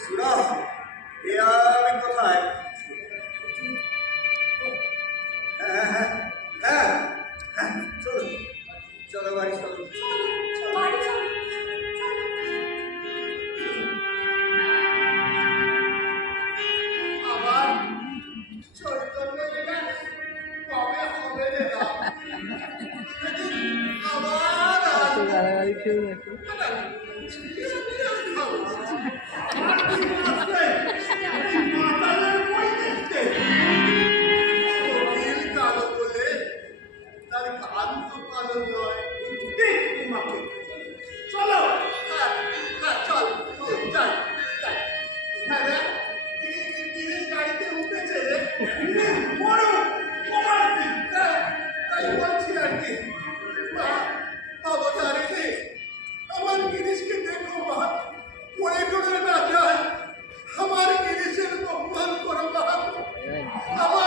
সুরা এ আমি কোথায়? হ্যাঁ হ্যাঁ হ্যাঁ হ্যাঁ, চলো চলো বাড়ি চলো। বাড়ি চলো। আবার চৈতন্য লীলা কবে হবে রে রাম? আবার গালাগালি খেয়ে গেছে। মাতালের বই দেখতে কোকিল কালো বলে তার গান তো কালো নয়। চলো হ্যাঁ হ্যাঁ চল যাই যাই। হ্যাঁ রে গিরিশ গাড়িতে উঠেছে রে। বড় তোমার কি? তাই বলছি আর কি মা, অবতারিণী আমার গিরিশকে দেখো মা, পড়ে টড়ে না যায়। আমার গিরিশের মঙ্গল করো মা। আমার